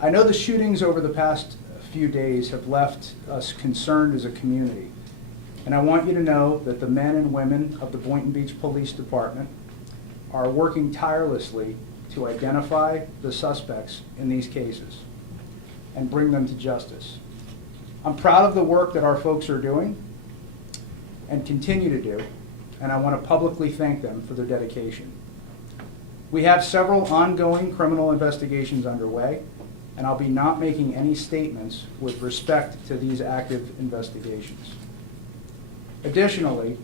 I know the shootings over the past few days have left us concerned as a community, and I want you to know that the men and women of the Boynton Beach Police Department are working tirelessly to identify the suspects in these cases and bring them to justice. I'm proud of the work that our folks are doing and continue to do, and I want to publicly thank them for their dedication. We have several ongoing criminal investigations underway, and I'll be not making any statements with respect to these active investigations. Additionally,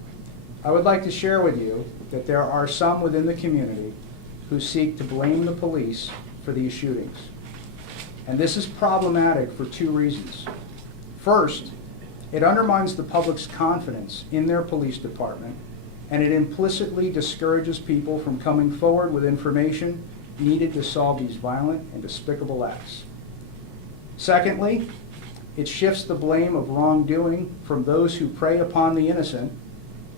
I would like to share with you that there are some within the community who seek to blame the police for these shootings. And this is problematic for two reasons. First, it undermines the public's confidence in their police department, and it implicitly discourages people from coming forward with information needed to solve these violent and despicable acts. Secondly, it shifts the blame of wrongdoing from those who prey upon the innocent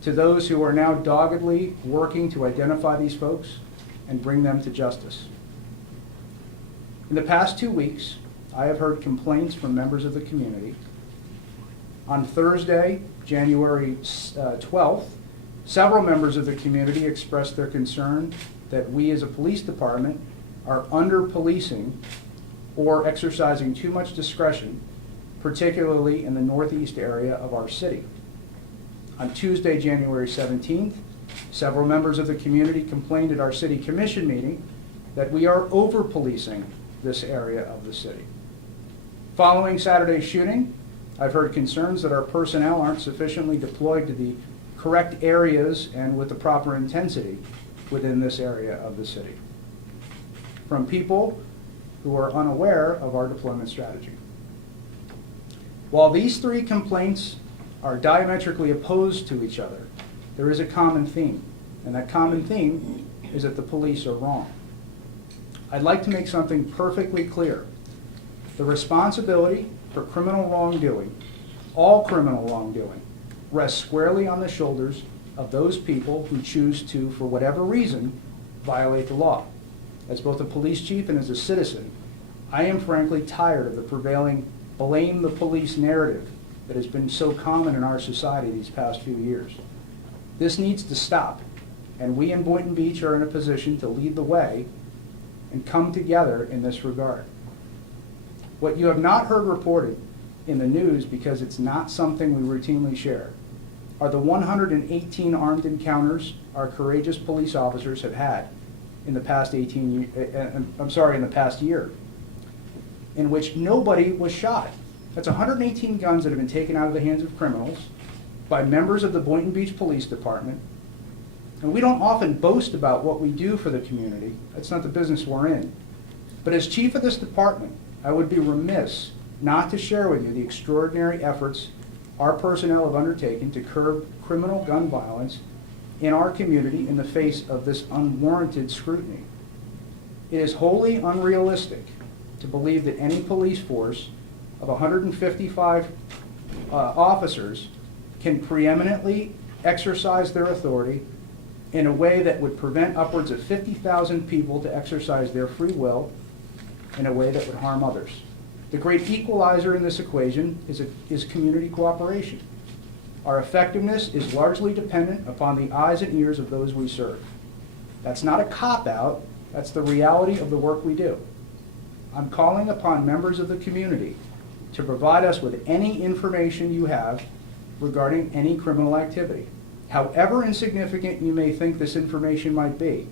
to those who are now doggedly working to identify these folks and bring them to justice. In the past 2 weeks, I have heard complaints from members of the community. On Thursday, January 12th, several members of the community expressed their concern that we as a police department are under-policing or exercising too much discretion, particularly in the northeast area of our city. On Tuesday, January 17th, several members of the community complained at our city commission meeting that we are over-policing this area of the city. Following Saturday's shooting, I've heard concerns that our personnel aren't sufficiently deployed to the correct areas and with the proper intensity within this area of the city, from people who are unaware of our deployment strategy. While these three complaints are diametrically opposed to each other, there is a common theme, and that common theme is that the police are wrong. I'd like to make something perfectly clear. The responsibility for criminal wrongdoing, all criminal wrongdoing, rests squarely on the shoulders of those people who choose to, for whatever reason, violate the law. As both a police chief and as a citizen, I am frankly tired of the prevailing blame the police narrative that has been so common in our society these past few years. This needs to stop, and we in Boynton Beach are in a position to lead the way and come together in this regard. What you have not heard reported in the news, because it's not something we routinely share, are the 118 armed encounters our courageous police officers have had in the past in the past year, in which nobody was shot. That's 118 guns that have been taken out of the hands of criminals by members of the Boynton Beach Police Department. And we don't often boast about what we do for the community. That's not the business we're in. But as chief of this department, I would be remiss not to share with you the extraordinary efforts our personnel have undertaken to curb criminal gun violence in our community in the face of this unwarranted scrutiny. It is wholly unrealistic to believe that any police force of 155 officers can preeminently exercise their authority in a way that would prevent upwards of 50,000 people to exercise their free will in a way that would harm others. The great equalizer in this equation is community cooperation. Our effectiveness is largely dependent upon the eyes and ears of those we serve. That's not a cop-out, that's the reality of the work we do. I'm calling upon members of the community to provide us with any information you have regarding any criminal activity. However insignificant you may think this information might be,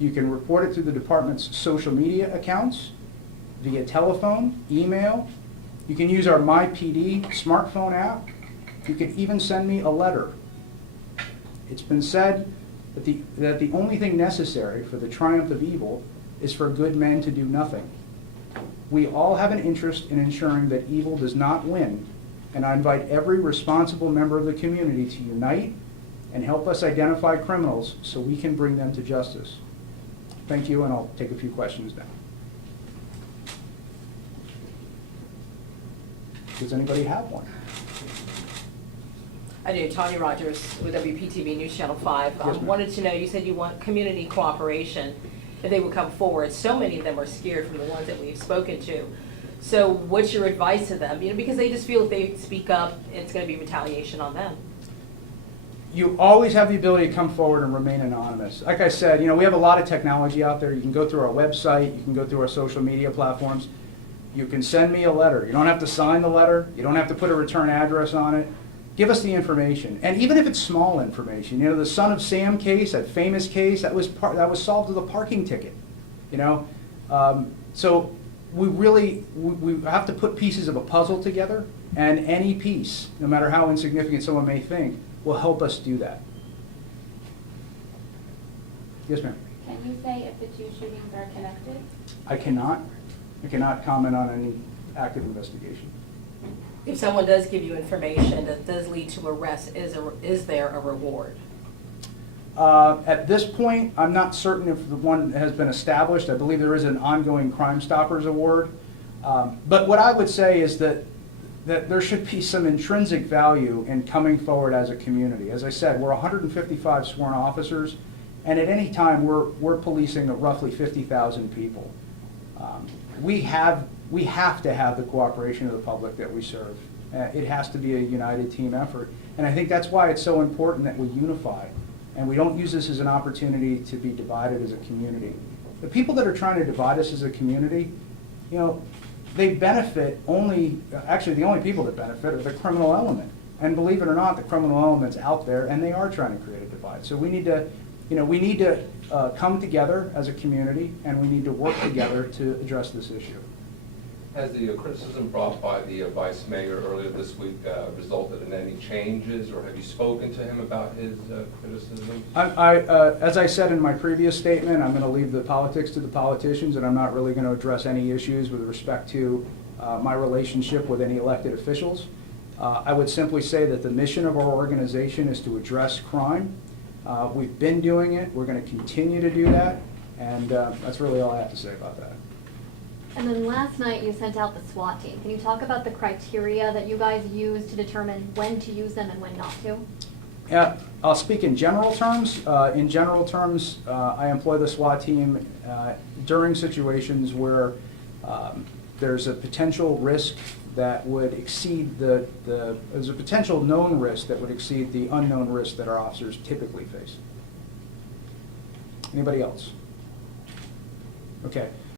you can report it through the department's social media accounts, via telephone, email. You can use our MyPD smartphone app. You can even send me a letter. It's been said that the only thing necessary for the triumph of evil is for good men to do nothing. We all have an interest in ensuring that evil does not win, and I invite every responsible member of the community to unite and help us identify criminals so we can bring them to justice. Thank you, and I'll take a few questions now. Does anybody have one? I do. Tanya Rogers with WPTV News Channel 5. Yes, wanted to know, you said you want community cooperation. if they would come forward. So many of them are scared from the ones that we've spoken to. So what's your advice to them? Because they just feel if they speak up, it's going to be retaliation on them. You always have the ability to come forward and remain anonymous. Like I said, we have a lot of technology out there. You can go through our website, you can go through our social media platforms. You can send me a letter. You don't have to sign the letter. You don't have to put a return address on it. Give us the information. And even if it's small information, the Son of Sam case, that famous case, that was solved with a parking ticket. So we have to put pieces of a puzzle together, and any piece, no matter how insignificant someone may think, will help us do that. Yes, ma'am? Can you say if the two shootings are connected? I cannot comment on any active investigation. If someone does give you information that does lead to arrest, is there a reward? At this point, I'm not certain if the one has been established. I believe there is an ongoing Crime Stoppers Award. But what I would say is that there should be some intrinsic value in coming forward as a community. As I said, we're 155 sworn officers, and at any time we're policing roughly 50,000 people. We have to have the cooperation of the public that we serve. It has to be a united team effort, and I think that's why it's so important that we unify, and we don't use this as an opportunity to be divided as a community. The people that are trying to divide us as a community, they benefit actually the only people that benefit are the criminal element. And believe it or not, the criminal element's out there, and they are trying to create a divide. So we need to come together as a community, and we need to work together to address this issue. Has the criticism brought by the vice mayor earlier this week resulted in any changes, or have you spoken to him about his criticism? As I said in my previous statement, I'm going to leave the politics to the politicians, and I'm not really going to address any issues with respect to my relationship with any elected officials. I would simply say that the mission of our organization is to address crime. We've been doing it. We're going to continue to do that, and that's really all I have to say about that. And then last night you sent out the SWAT team. Can you talk about the criteria that you guys use to determine when to use them and when not to? Yeah, I'll speak in general terms. In general terms, I employ the SWAT team during situations where there's a potential risk that would exceed there's a potential known risk that would exceed the unknown risk that our officers typically face. Anybody else? Okay.